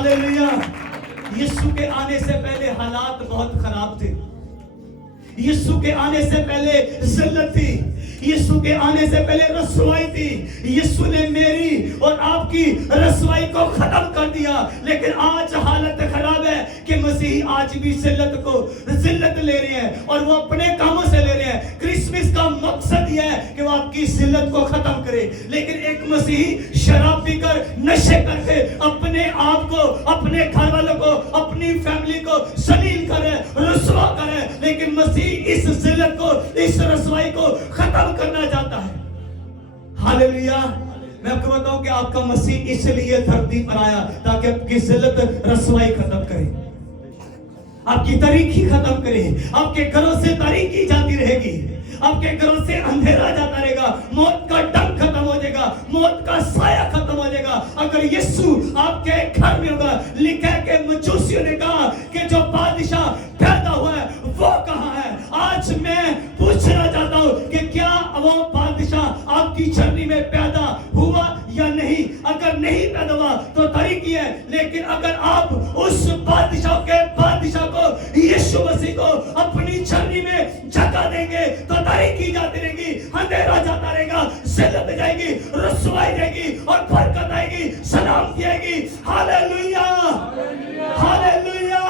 Hallelujah. यीशु के आने से पहले हालात बहुत खराब थे। यीशु के आने से पहले जिल्लत थी। यीशु के आने से पहले रसवाई थी। यीशु ने मेरी और आपकी रसवाई को खत्म कर दिया। लेकिन आज हालत खराब है कि मसीह आज भी जिल्लत ले रहे हैं और वो अपने कामों से ले रहे हैं। क्रिसमस का मकसद यह है कि वो आपकी जिल्लत को खत्म करे। लेकिन एक मसीह शराब पीकर नशे करके अपने आप को, अपने घर वालों को, अपनी फैमिली को जलील करे, रुसवा करे। लेकिन मसीह इस जिल्लत को, इस रसवाई को खत्म करना चाहता है। हालेलुया। मैं आपको बताऊं कि आपका मसीह इसलिए धरती पर आया ताकि आपकी जिल्लत रसवाई खत्म करे, आपकी तारीकी खत्म करे। आपके घरों से तारीकी जाती रहेगी, आपके घरों से अंधेरा जाता रहेगा, मौत का डंक खत्म हो जाएगा, मौत का साया खत्म हो जाएगा अगर यीशु आपके घर में होगा। लिखा है कि मजूसियों ने कहा कि जो बादशाह पैदा हुआ है वो कहाँ है। आज मैं पूछना चाहता हूँ कि क्या वो बादशाह आपकी छवनी में पैदा हुआ या नहीं। अगर नहीं पैदा हुआ तो तारीकी है। लेकिन अगर आप उस बादशाह को, यीशु मसीह को अपनी छवनी में जगह देंगे तो तारीकी जाती रहेगी, अंधेरा जाता रहेगा, जिल्लत जाएगी, रसवाई जाएगी और बरकत आएगी, सलामती आएगी। Hallelujah, hallelujah,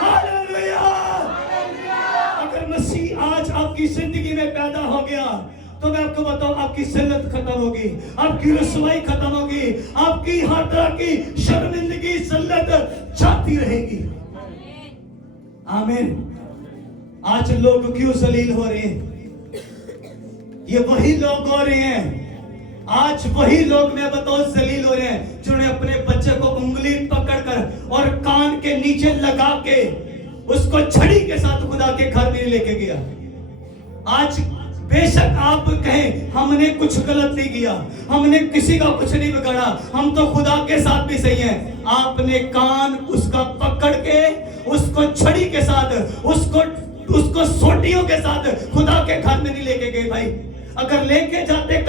hallelujah. अगर मसीह आज आपकी जिंदगी में पैदा हो गया तो मैं आपको बताऊं आपकी जिल्लत खत्म होगी, आपकी रसवाई खत्म होगी, आपकी हर तरह की शर्मिंदगी, जिल्लत जाती रहेगी। आमीन। आज लोग क्यों जलील हो रहे हैं? ये वही लोग हो रहे हैं, आज वही लोग मैं बताऊं जलील हो रहे हैं जिन्होंने अपने बच्चे को उंगली पकड़कर और कान के नीचे लगा के उसको छड़ी के साथ खुदा के घर में लेके गया। आज बेशक आप कहें हमने कुछ गलत नहीं किया, हमने किसी का कुछ नहीं बिगाड़ा, हम तो खुदा के साथ भी सही हैं। आपने कान उसका पकड़ के उसको छड़ी के साथ, उसको सोटियों के साथ खुदा के घर में नहीं लेके गए भाई। अगर लेके जाते